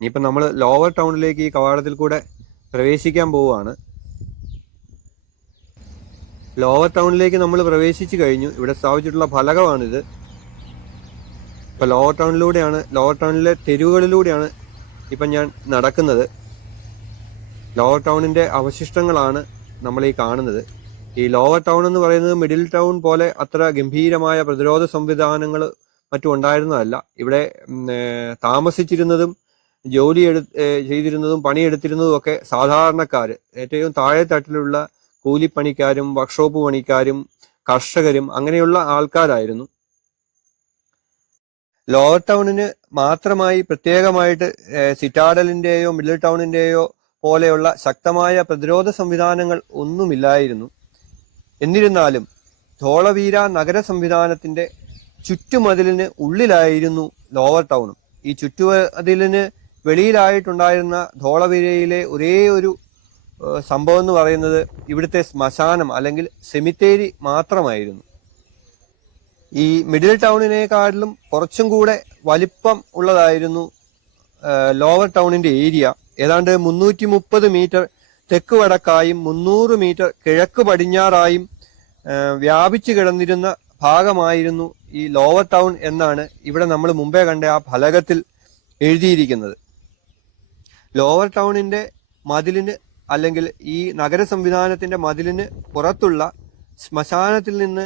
ഇനിയിപ്പം നമ്മൾ ലോവർ ടൗണിലേക്ക് ഈ കവാടത്തിൽ കൂടെ പ്രവേശിക്കാൻ പോവുകയാണ്. ലോവർ ടൗണിലേക്ക് നമ്മൾ പ്രവേശിച്ചു കഴിഞ്ഞു. ഇവിടെ സ്ഥാപിച്ചിട്ടുള്ള ഫലകമാണിത്. ഇപ്പം ലോവർ ടൗണിലെ തെരുവുകളിലൂടെയാണ് ഇപ്പം ഞാൻ നടക്കുന്നത്. ലോവർ ടൗണിൻ്റെ അവശിഷ്ടങ്ങളാണ് നമ്മൾ ഈ കാണുന്നത്. ഈ ലോവർ ടൗൺ എന്ന് പറയുന്നത് മിഡിൽ ടൗൺ പോലെ അത്ര ഗംഭീരമായ പ്രതിരോധ സംവിധാനങ്ങൾ മറ്റും ഉണ്ടായിരുന്നതല്ല. ഇവിടെ താമസിച്ചിരുന്നതും ചെയ്തിരുന്നതും പണിയെടുത്തിരുന്നതും ഒക്കെ സാധാരണക്കാർ, ഏറ്റവും താഴെ തട്ടിലുള്ള കൂലിപ്പണിക്കാരും വർക്ക്ഷോപ്പ് പണിക്കാരും കർഷകരും അങ്ങനെയുള്ള ആൾക്കാരായിരുന്നു. ലോവർ ടൗണിന് മാത്രമായി പ്രത്യേകമായിട്ട് സിറ്റാഡലിന്റെയോ മിഡിൽ ടൗണിന്റെയോ പോലെയുള്ള ശക്തമായ പ്രതിരോധ സംവിധാനങ്ങൾ ഒന്നുമില്ലായിരുന്നു. എന്നിരുന്നാലും ധോളവീര നഗര സംവിധാനത്തിന്റെ ചുറ്റുമതിലിന് ഉള്ളിലായിരുന്നു ലോവർ ടൗണും. ഈ ചുറ്റുമതിലിന് വെളിയിലായിട്ടുണ്ടായിരുന്ന ധോളവീരയിലെ ഒരേ ഒരു സംഭവം എന്ന് പറയുന്നത് ഇവിടുത്തെ ശ്മശാനം അല്ലെങ്കിൽ സെമിത്തേരി മാത്രമായിരുന്നു. ഈ മിഡിൽ ടൗണിനെക്കാട്ടിലും കുറച്ചും കൂടെ വലിപ്പം ഉള്ളതായിരുന്നു ലോവർ ടൗണിന്റെ ഏരിയ. ഏതാണ്ട് 330 മീറ്റർ തെക്ക് വടക്കായും 300 മീറ്റർ കിഴക്ക് പടിഞ്ഞാറായും വ്യാപിച്ചു കിടന്നിരുന്ന ഭാഗമായിരുന്നു ഈ ലോവർ ടൗൺ എന്നാണ് ഇവിടെ നമ്മൾ മുമ്പേ കണ്ട ആ ഫലകത്തിൽ എഴുതിയിരിക്കുന്നത്. ലോവർ ടൗണിന്റെ മതിലിന് അല്ലെങ്കിൽ ഈ നഗര സംവിധാനത്തിന്റെ മതിലിന് പുറത്തുള്ള ശ്മശാനത്തിൽ നിന്ന്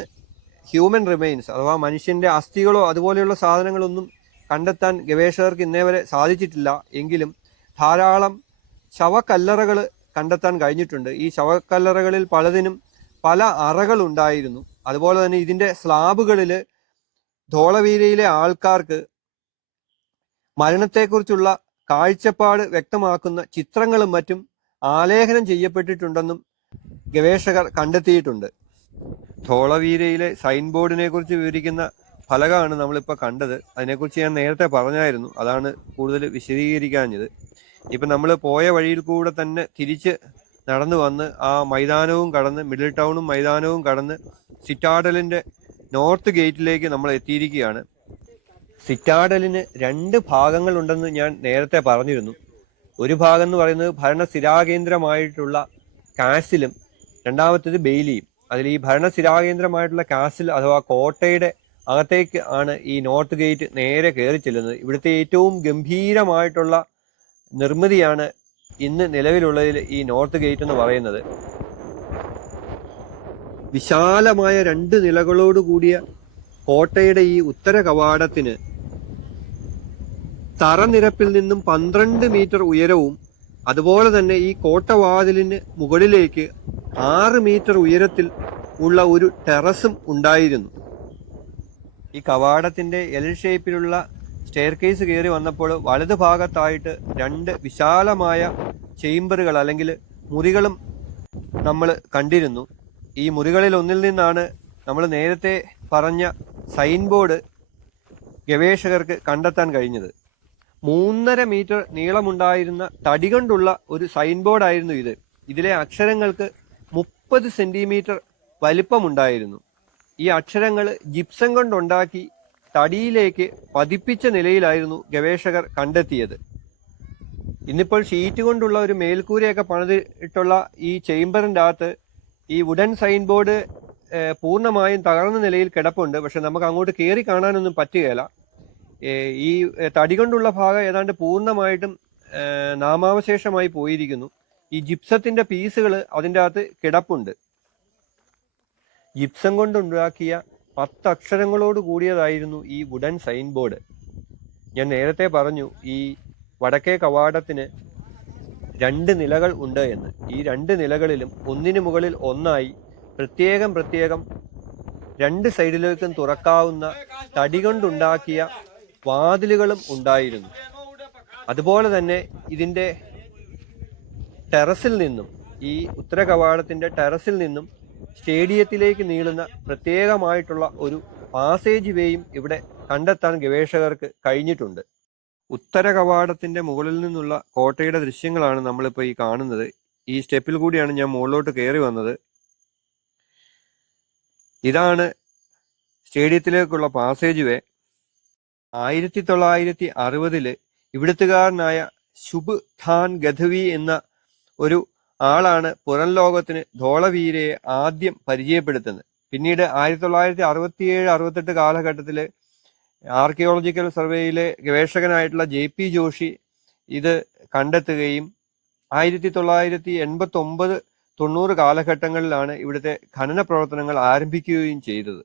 ഹ്യൂമൻ റിമെയിൻസ് അഥവാ മനുഷ്യന്റെ അസ്ഥികളോ അതുപോലെയുള്ള സാധനങ്ങളൊന്നും കണ്ടെത്താൻ ഗവേഷകർക്ക് ഇന്നേ വരെ സാധിച്ചിട്ടില്ല. എങ്കിലും ധാരാളം ശവക്കല്ലറകൾ കണ്ടെത്താൻ കഴിഞ്ഞിട്ടുണ്ട്. ഈ ശവക്കല്ലറകളിൽ പലതിനും പല അറകൾ ഉണ്ടായിരുന്നു. അതുപോലെ തന്നെ ഇതിന്റെ സ്ലാബുകളിൽ ധോളവീരയിലെ ആൾക്കാർക്ക് മരണത്തെക്കുറിച്ചുള്ള കാഴ്ചപ്പാട് വ്യക്തമാക്കുന്ന ചിത്രങ്ങളും മറ്റും ആലേഖനം ചെയ്യപ്പെട്ടിട്ടുണ്ടെന്നും ഗവേഷകർ കണ്ടെത്തിയിട്ടുണ്ട്. ധോളവീരയിലെ സൈൻ ബോർഡിനെ കുറിച്ച് വിവരിക്കുന്ന ഫലകമാണ് നമ്മളിപ്പോൾ കണ്ടത്. അതിനെക്കുറിച്ച് ഞാൻ നേരത്തെ പറഞ്ഞായിരുന്നു, അതാണ് കൂടുതൽ വിശദീകരിക്കാഞ്ഞത്. ഇപ്പം നമ്മൾ പോയ വഴിയിൽ കൂടെ തന്നെ തിരിച്ച് നടന്നു വന്ന് ആ മൈതാനവും കടന്ന് മിഡിൽ ടൗണും മൈതാനവും കടന്ന് സിറ്റാഡലിന്റെ നോർത്ത് ഗേറ്റിലേക്ക് നമ്മൾ എത്തിയിരിക്കുകയാണ്. സിറ്റാഡലിന് 2 ഭാഗങ്ങളുണ്ടെന്ന് ഞാൻ നേരത്തെ പറഞ്ഞിരുന്നു. ഒരു ഭാഗം എന്ന് പറയുന്നത് ഭരണസ്ഥിരാകേന്ദ്രമായിട്ടുള്ള കാസിലും രണ്ടാമത്തേത് ബെയിലിയും. അതിൽ ഈ ഭരണസ്ഥിരാകേന്ദ്രമായിട്ടുള്ള കാസിൽ അഥവാ കോട്ടയുടെ അകത്തേക്ക് ആണ് ഈ നോർത്ത് ഗേറ്റ് നേരെ കയറി ചെല്ലുന്നത്. ഇവിടുത്തെ ഏറ്റവും ഗംഭീരമായിട്ടുള്ള നിർമ്മിതിയാണ് ഇന്ന് നിലവിലുള്ളതിൽ ഈ നോർത്ത് ഗേറ്റ് എന്ന് പറയുന്നത്. വിശാലമായ 2 നിലകളോട് കൂടിയ കോട്ടയുടെ ഈ ഉത്തര കവാടത്തിന് തറനിരപ്പിൽ നിന്നും 12 മീറ്റർ ഉയരവും അതുപോലെ തന്നെ ഈ കോട്ടവാതിലിന് മുകളിലേക്ക് 6 മീറ്റർ ഉയരത്തിൽ ഉള്ള ഒരു ടെറസും ഉണ്ടായിരുന്നു. ഈ കവാടത്തിന്റെ എൽ ഷേപ്പിലുള്ള സ്റ്റെയർ കേസ് കയറി വന്നപ്പോൾ വലതു ഭാഗത്തായിട്ട് 2 വിശാലമായ ചേംബറുകൾ അല്ലെങ്കിൽ മുറികളും നമ്മൾ കണ്ടിരുന്നു. ഈ മുറികളിൽ ഒന്നിൽ നിന്നാണ് നമ്മൾ നേരത്തെ പറഞ്ഞ സൈൻ ബോർഡ് ഗവേഷകർക്ക് കണ്ടെത്താൻ കഴിഞ്ഞത്. 3.5 മീറ്റർ നീളമുണ്ടായിരുന്ന തടി കൊണ്ടുള്ള ഒരു സൈൻ ബോർഡായിരുന്നു ഇത്. ഇതിലെ അക്ഷരങ്ങൾക്ക് 30 സെന്റിമീറ്റർ വലിപ്പമുണ്ടായിരുന്നു. ഈ അക്ഷരങ്ങൾ ജിപ്സം കൊണ്ടുണ്ടാക്കി തടിയിലേക്ക് പതിപ്പിച്ച നിലയിലായിരുന്നു ഗവേഷകർ കണ്ടെത്തിയത്. ഇന്നിപ്പോൾ ഷീറ്റ് കൊണ്ടുള്ള ഒരു മേൽക്കൂരയൊക്കെ പണിതിട്ടുള്ള ഈ ചേംബറിൻ്റെ അകത്ത് ഈ വുഡൻ സൈൻ ബോർഡ് പൂർണ്ണമായും തകർന്ന നിലയിൽ കിടപ്പുണ്ട്. പക്ഷെ നമുക്ക് അങ്ങോട്ട് കയറി കാണാനൊന്നും പറ്റുകയില്ല. ഈ തടി കൊണ്ടുള്ള ഭാഗം ഏതാണ്ട് പൂർണ്ണമായിട്ടും നാമാവശേഷമായി പോയിരിക്കുന്നു. ഈ ജിപ്സത്തിന്റെ പീസുകൾ അതിൻ്റെ അകത്ത് കിടപ്പുണ്ട്. ജിപ്സം കൊണ്ടുണ്ടാക്കിയ 10 അക്ഷരങ്ങളോട് കൂടിയതായിരുന്നു ഈ വുഡൻ സൈൻ ബോർഡ്. ഞാൻ നേരത്തെ പറഞ്ഞു ഈ വടക്കേ കവാടത്തിന് 2 നിലകൾ ഉണ്ട് എന്ന്. ഈ 2 നിലകളിലും ഒന്നിനു മുകളിൽ ഒന്നായി പ്രത്യേകം 2 സൈഡിലേക്കും തുറക്കാവുന്ന തടി കൊണ്ടുണ്ടാക്കിയ വാതിലുകളും ഉണ്ടായിരുന്നു. അതുപോലെ തന്നെ ഇതിൻ്റെ ടെറസിൽ നിന്നും ഈ ഉത്തര കവാടത്തിന്റെ ടെറസിൽ നിന്നും സ്റ്റേഡിയത്തിലേക്ക് നീളുന്ന പ്രത്യേകമായിട്ടുള്ള ഒരു പാസേജ് വേയും ഇവിടെ കണ്ടെത്താൻ ഗവേഷകർക്ക് കഴിഞ്ഞിട്ടുണ്ട്. ഉത്തര കവാടത്തിന്റെ മുകളിൽ നിന്നുള്ള കോട്ടയുടെ ദൃശ്യങ്ങളാണ് നമ്മളിപ്പോൾ ഈ കാണുന്നത്. ഈ സ്റ്റെപ്പിൽ കൂടിയാണ് ഞാൻ മുകളിലോട്ട് കയറി വന്നത്. ഇതാണ് സ്റ്റേഡിയത്തിലേക്കുള്ള പാസേജ് വേ. 1960 ഇവിടുത്തുകാരനായ ശുഭ് ഖാൻ ഗധവി എന്ന ഒരു ആളാണ് പുറം ലോകത്തിന് ധോളവീരയെ ആദ്യം പരിചയപ്പെടുത്തുന്നത്. പിന്നീട് 1967-68 കാലഘട്ടത്തിൽ ആർക്കിയോളജിക്കൽ സർവേയിലെ ഗവേഷകനായിട്ടുള്ള JP ജോഷി ഇത് കണ്ടെത്തുകയും 1989-90 കാലഘട്ടങ്ങളിലാണ് ഇവിടുത്തെ ഖനന പ്രവർത്തനങ്ങൾ ആരംഭിക്കുകയും ചെയ്തത്.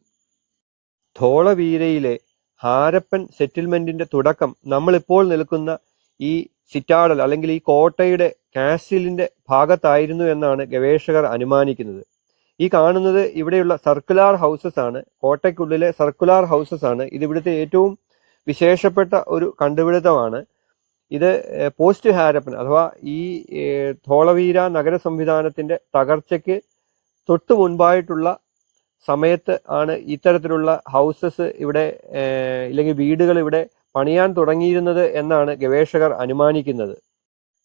ധോളവീരയിലെ ഹാരപ്പൻ സെറ്റിൽമെന്റിന്റെ തുടക്കം നമ്മളിപ്പോൾ നിൽക്കുന്ന ഈ സിറ്റാഡൽ അല്ലെങ്കിൽ ഈ കോട്ടയുടെ കാസിലിന്റെ ഭാഗത്തായിരുന്നു എന്നാണ് ഗവേഷകർ അനുമാനിക്കുന്നത്. ഈ കാണുന്നത് ഇവിടെയുള്ള സർക്കുലാർ ഹൗസസ് ആണ്, കോട്ടയ്ക്കുള്ളിലെ സർക്കുലാർ ഹൗസസ് ആണ്. ഇത് ഇവിടുത്തെ ഏറ്റവും വിശേഷപ്പെട്ട ഒരു കണ്ടുപിടുത്തമാണ്. ഇത് പോസ്റ്റ് ഹാരപ്പൻ അഥവാ ഈ ധോളവീര നഗര സംവിധാനത്തിന്റെ തകർച്ചയ്ക്ക് തൊട്ടു മുൻപായിട്ടുള്ള സമയത്ത് ആണ് ഇത്തരത്തിലുള്ള ഹൗസസ് ഇവിടെ ഇല്ലെങ്കിൽ വീടുകൾ ഇവിടെ പണിയാൻ തുടങ്ങിയിരുന്നത് എന്നാണ് ഗവേഷകർ അനുമാനിക്കുന്നത്.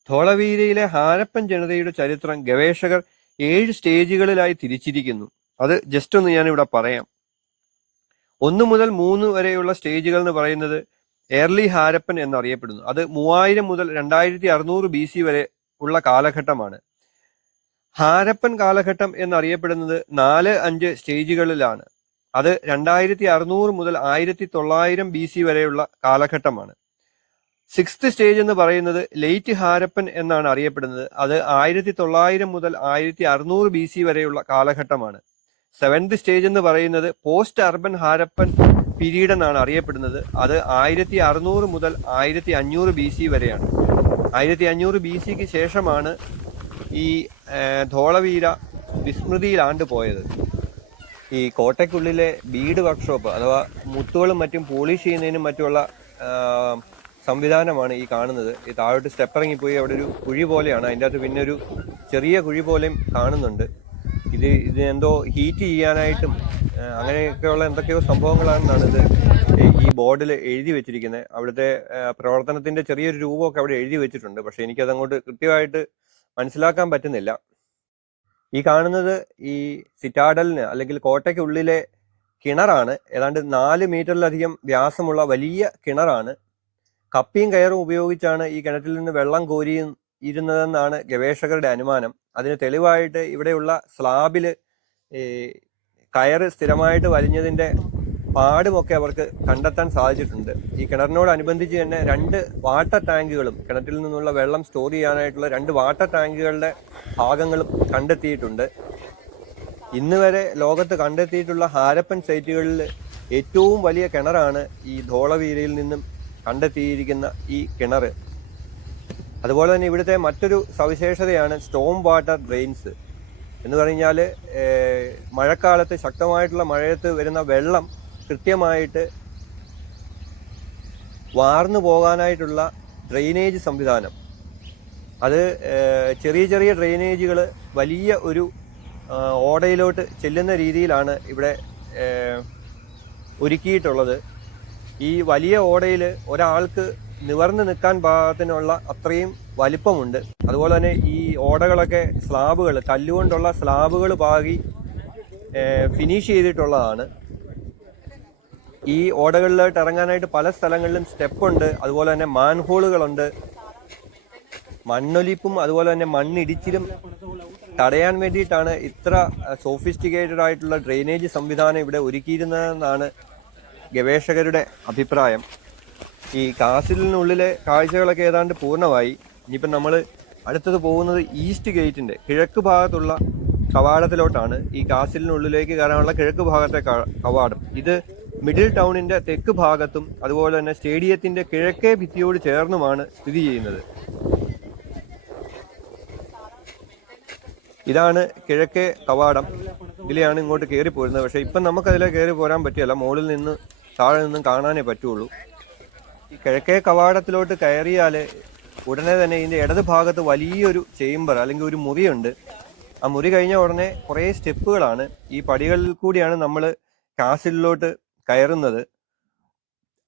ധോളവീരയിലെ ഹാരപ്പൻ ജനതയുടെ ചരിത്രം ഗവേഷകർ 7 സ്റ്റേജുകളിലായി തിരിച്ചിരിക്കുന്നു. അത് ജസ്റ്റ് ഒന്ന് ഞാൻ ഇവിടെ പറയാം. 1 മുതൽ 3 വരെയുള്ള സ്റ്റേജുകൾ എന്ന് പറയുന്നത് ഏർലി ഹാരപ്പൻ എന്നറിയപ്പെടുന്നു. അത് 3000 മുതൽ 2600 BC വരെ ഉള്ള കാലഘട്ടമാണ്. ഹാരപ്പൻ കാലഘട്ടം എന്നറിയപ്പെടുന്നത് 4-5 സ്റ്റേജുകളിലാണ്. അത് 2600 മുതൽ 1900 BC വരെയുള്ള കാലഘട്ടമാണ്. 6th സ്റ്റേജ് എന്ന് പറയുന്നത് ലേറ്റ് ഹാരപ്പൻ എന്നാണ് അറിയപ്പെടുന്നത്. അത് 1900 മുതൽ 1600 BC വരെയുള്ള കാലഘട്ടമാണ്. 7th സ്റ്റേജ് എന്ന് പറയുന്നത് പോസ്റ്റ് അർബൻ ഹാരപ്പൻ പീരീഡ് എന്നാണ് അറിയപ്പെടുന്നത്. അത് 1600 മുതൽ 1500 BC വരെയാണ്. 1500 BCക്ക് ശേഷമാണ് ഈ ധോളവീര വിസ്മൃതിയിലാണ്ട് പോയത്. ഈ കോട്ടയ്ക്കുള്ളിലെ ബീഡ് വർക്ക്ഷോപ്പ് അഥവാ മുത്തുകളും മറ്റും പോളിഷ് ചെയ്യുന്നതിനും മറ്റുള്ള സംവിധാനമാണ് ഈ കാണുന്നത്. ഈ താഴോട്ട് സ്റ്റെപ്പ് ഇറങ്ങിപ്പോയി അവിടെ ഒരു കുഴി പോലെയാണ്, അതിൻ്റെ അകത്ത് പിന്നെ ഒരു ചെറിയ കുഴി പോലെയും കാണുന്നുണ്ട്. ഇത് എന്തോ ഹീറ്റ് ചെയ്യാനായിട്ടും അങ്ങനെയൊക്കെയുള്ള എന്തൊക്കെയോ സംഭവങ്ങളാണെന്നാണ് ഇത് ഈ ബോർഡിൽ എഴുതി വെച്ചിരിക്കുന്നത്. അവിടുത്തെ പ്രവർത്തനത്തിന്റെ ചെറിയൊരു രൂപമൊക്കെ അവിടെ എഴുതി വെച്ചിട്ടുണ്ട്. പക്ഷെ എനിക്കതങ്ങോട്ട് കൃത്യമായിട്ട് മനസ്സിലാക്കാൻ പറ്റുന്നില്ല. ഈ കാണുന്നത് ഈ സിറ്റാഡലിന് അല്ലെങ്കിൽ കോട്ടയ്ക്കുള്ളിലെ കിണറാണ്. ഏതാണ്ട് 4 മീറ്ററിലധികം വ്യാസമുള്ള വലിയ കിണറാണ്. കപ്പിയും കയറും ഉപയോഗിച്ചാണ് ഈ കിണറ്റിൽ നിന്ന് വെള്ളം കോരിയിരുന്നതെന്നാണ് ഗവേഷകരുടെ അനുമാനം. അതിന് തെളിവായിട്ട് ഇവിടെയുള്ള സ്ലാബില് കയറ് സ്ഥിരമായിട്ട് വലിഞ്ഞതിന്റെ പാടുമൊക്കെ അവർക്ക് കണ്ടെത്താൻ സാധിച്ചിട്ടുണ്ട്. ഈ കിണറിനോടനുബന്ധിച്ച് തന്നെ 2 വാട്ടർ ടാങ്കുകളും, കിണറ്റിൽ നിന്നുള്ള വെള്ളം സ്റ്റോർ ചെയ്യാനായിട്ടുള്ള 2 വാട്ടർ ടാങ്കുകളുടെ ഭാഗങ്ങളും കണ്ടെത്തിയിട്ടുണ്ട്. ഇന്ന് വരെ ലോകത്ത് കണ്ടെത്തിയിട്ടുള്ള ഹാരപ്പൻ സൈറ്റുകളിൽ ഏറ്റവും വലിയ കിണറാണ് ഈ ധോളവീരയിൽ നിന്നും കണ്ടെത്തിയിരിക്കുന്ന ഈ കിണർ. അതുപോലെ തന്നെ ഇവിടുത്തെ മറ്റൊരു സവിശേഷതയാണ് സ്റ്റോം വാട്ടർ ഡ്രെയിൻസ് എന്ന് പറഞ്ഞാൽ മഴക്കാലത്ത് ശക്തമായിട്ടുള്ള മഴയത്ത് വരുന്ന വെള്ളം കൃത്യമായിട്ട് വാർന്നു പോകാനായിട്ടുള്ള ഡ്രെയിനേജ് സംവിധാനം. അത് ചെറിയ ചെറിയ ഡ്രെയിനേജുകൾ വലിയ ഒരു ഓടയിലോട്ട് ചെല്ലുന്ന രീതിയിലാണ് ഇവിടെ ഒരുക്കിയിട്ടുള്ളത്. ഈ വലിയ ഓടയിൽ ഒരാൾക്ക് നിവർന്ന് നിൽക്കാൻ പാകത്തിനുള്ള അത്രയും വലിപ്പമുണ്ട്. അതുപോലെ തന്നെ ഈ ഓടകളൊക്കെ സ്ലാബുകൾ, കല്ലുകൊണ്ടുള്ള സ്ലാബുകൾ പാകി ഫിനിഷ് ചെയ്തിട്ടുള്ളതാണ്. ഈ ഓടകളിലോട്ട് ഇറങ്ങാനായിട്ട് പല സ്ഥലങ്ങളിലും സ്റ്റെപ്പുണ്ട്. അതുപോലെ തന്നെ മാൻഹോളുകളുണ്ട്. മണ്ണൊലിപ്പും അതുപോലെ തന്നെ മണ്ണിടിച്ചിലും തടയാൻ വേണ്ടിയിട്ടാണ് ഇത്ര സോഫിസ്റ്റിക്കേറ്റഡ് ആയിട്ടുള്ള ഡ്രെയിനേജ് സംവിധാനം ഇവിടെ ഒരുക്കിയിരുന്നതെന്നാണ് ഗവേഷകരുടെ അഭിപ്രായം. ഈ കാസിലിനുള്ളിലെ കാഴ്ചകളൊക്കെ ഏതാണ്ട് പൂർണ്ണമായി. ഇനിയിപ്പം നമ്മൾ അടുത്തത് പോകുന്നത് ഈസ്റ്റ് ഗേറ്റിന്റെ കിഴക്ക് ഭാഗത്തുള്ള കവാടത്തിലോട്ടാണ്. ഈ കാസിലിനുള്ളിലേക്ക് കയറാനുള്ള കിഴക്ക് ഭാഗത്തെ കവാടം. ഇത് മിഡിൽ ടൗണിന്റെ തെക്ക് ഭാഗത്തും അതുപോലെ തന്നെ സ്റ്റേഡിയത്തിന്റെ കിഴക്കേ ഭിത്തിയോട് ചേർന്നുമാണ് സ്ഥിതി ചെയ്യുന്നത്. ഇതാണ് കിഴക്കേ കവാടം. ഇതിലെയാണ് ഇങ്ങോട്ട് കയറി പോരുന്നത്. പക്ഷെ ഇപ്പം നമുക്കതിലെ കയറി പോരാൻ പറ്റിയല്ല, മുകളിൽ നിന്ന് താഴെ നിന്നും കാണാനേ പറ്റുള്ളൂ. ഈ കിഴക്കേ കവാടത്തിലോട്ട് കയറിയാൽ ഉടനെ തന്നെ ഇതിൻ്റെ ഇടത് ഭാഗത്ത് വലിയൊരു ചേംബർ അല്ലെങ്കിൽ ഒരു മുറിയുണ്ട്. ആ മുറി കഴിഞ്ഞ ഉടനെ കുറേ സ്റ്റെപ്പുകളാണ്. ഈ പടികളിൽ കൂടിയാണ് നമ്മൾ കാസിലിലോട്ട് കയറുന്നത്.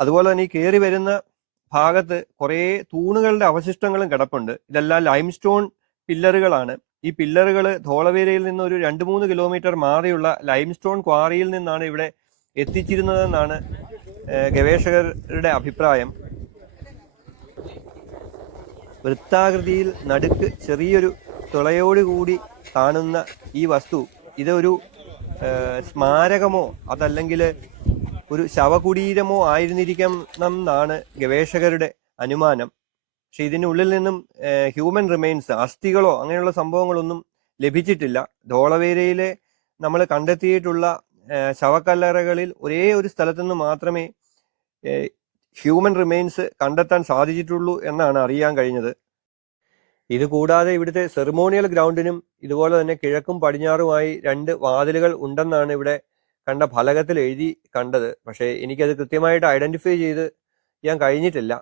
അതുപോലെ തന്നെ ഈ കയറി വരുന്ന ഭാഗത്ത് കുറേ തൂണുകളുടെ അവശിഷ്ടങ്ങളും കിടപ്പുണ്ട്. ഇതെല്ലാം ലൈംസ്റ്റോൺ പില്ലറുകളാണ്. ഈ പില്ലറുകൾ ധോളവീരയിൽ നിന്ന് ഒരു 2-3 കിലോമീറ്റർ മാറിയുള്ള ലൈംസ്റ്റോൺ ക്വാറിയിൽ നിന്നാണ് ഇവിടെ എത്തിച്ചിരുന്നതെന്നാണ് ഗവേഷകരുടെ അഭിപ്രായം. വൃത്താകൃതിയിൽ നടുക്ക് ചെറിയൊരു തുളയോടുകൂടി കാണുന്ന ഈ വസ്തു ഇതൊരു സ്മാരകമോ അതല്ലെങ്കിൽ ഒരു ശവകുടീരമോ ആയിരുന്നിരിക്കണം എന്നാണ് ഗവേഷകരുടെ അനുമാനം. പക്ഷെ ഇതിനുള്ളിൽ നിന്നും ഹ്യൂമൻ റിമെയിൻസ്, അസ്ഥികളോ അങ്ങനെയുള്ള സംഭവങ്ങളൊന്നും ലഭിച്ചിട്ടില്ല. ധോളവീരയിലെ നമ്മൾ കണ്ടെത്തിയിട്ടുള്ള ശവക്കല്ലറകളിൽ ഒരേ ഒരു സ്ഥലത്തുനിന്ന് മാത്രമേ ഹ്യൂമൻ റിമെയിൻസ് കണ്ടെത്താൻ സാധിച്ചിട്ടുള്ളൂ എന്നാണ് അറിയാൻ കഴിഞ്ഞത്. ഇത് കൂടാതെ ഇവിടുത്തെ സെറിമോണിയൽ ഗ്രൗണ്ടിനും ഇതുപോലെ തന്നെ കിഴക്കും പടിഞ്ഞാറുമായി 2 വാതിലുകൾ ഉണ്ടെന്നാണ് ഇവിടെ കണ്ട ഫലകത്തിൽ എഴുതി കണ്ടത്. പക്ഷേ എനിക്കത് കൃത്യമായിട്ട് ഐഡന്റിഫൈ ചെയ്ത് ചെയ്യാൻ കഴിഞ്ഞിട്ടില്ല.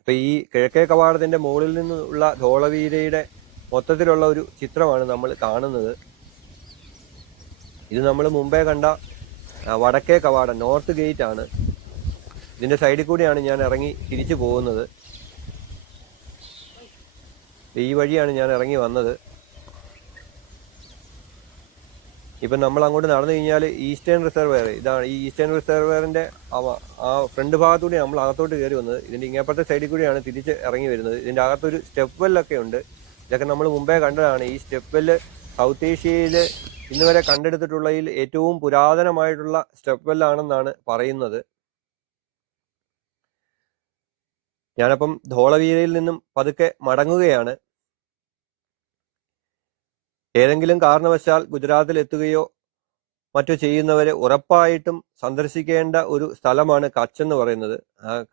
ഇപ്പൊ ഈ കിഴക്കേ കവാടത്തിന്റെ മുകളിൽ നിന്നുള്ള ധോളവീരയുടെ മൊത്തത്തിലുള്ള ഒരു ചിത്രമാണ് നമ്മൾ കാണുന്നത്. ഇത് നമ്മൾ മുമ്പേ കണ്ട വടക്കേ കവാടം, നോർത്ത് ഗേറ്റ് ആണ്. ഇതിന്റെ സൈഡിൽ കൂടിയാണ് ഞാൻ ഇറങ്ങി തിരിച്ചു പോകുന്നത്. ഈ വഴിയാണ് ഞാൻ ഇറങ്ങി വന്നത്. ഇപ്പം നമ്മൾ അങ്ങോട്ട് നടന്നു കഴിഞ്ഞാൽ ഈസ്റ്റേൺ റിസർവെയർ, ഇതാണ് ഈ ഈസ്റ്റേൺ റിസർവെയറിന്റെ ആ ഫ്രണ്ട് ഭാഗത്തൂടെ നമ്മൾ അകത്തോട്ട് കയറി വന്നത്. ഇതിന്റെ ഇങ്ങേപ്പുറത്തെ സൈഡിൽ കൂടിയാണ് തിരിച്ച് ഇറങ്ങി വരുന്നത്. ഇതിന്റെ അകത്തൊരു സ്റ്റെപ്പ് വെല്ലൊക്കെ ഉണ്ട്. ഇതൊക്കെ നമ്മൾ മുമ്പേ കണ്ടതാണ്. ഈ സ്റ്റെപ്പ് വെല്ല് സൗത്ത് ഏഷ്യയിൽ ഇന്ന് വരെ കണ്ടെടുത്തിട്ടുള്ളതിൽ ഏറ്റവും പുരാതനമായിട്ടുള്ള സ്റ്റെപ്പ് വെല്ലാണെന്നാണ് പറയുന്നത്. ഞാനപ്പം ധോളവീരയിൽ നിന്നും പതുക്കെ മടങ്ങുകയാണ്. ഏതെങ്കിലും കാരണവശാൽ ഗുജറാത്തിൽ എത്തുകയോ മറ്റോ ചെയ്യുന്നവരെ ഉറപ്പായിട്ടും സന്ദർശിക്കേണ്ട ഒരു സ്ഥലമാണ് കച്ച് എന്ന് പറയുന്നത്.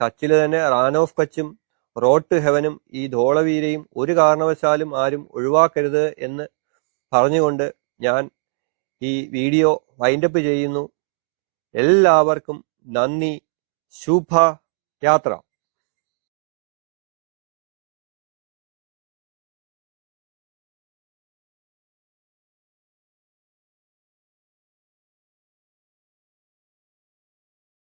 കച്ചിൽ തന്നെ റാൻ ഓഫ് കച്ചും റോഡ് ടു ഹെവനും ഈ ധോളവീരയും ഒരു കാരണവശാലും ആരും ഒഴിവാക്കരുത് എന്ന് പറഞ്ഞുകൊണ്ട് ഞാൻ ഈ വീഡിയോ വൈൻഡപ്പ് ചെയ്യുന്നു. എല്ലാവർക്കും നന്ദി. ശുഭ യാത്ര.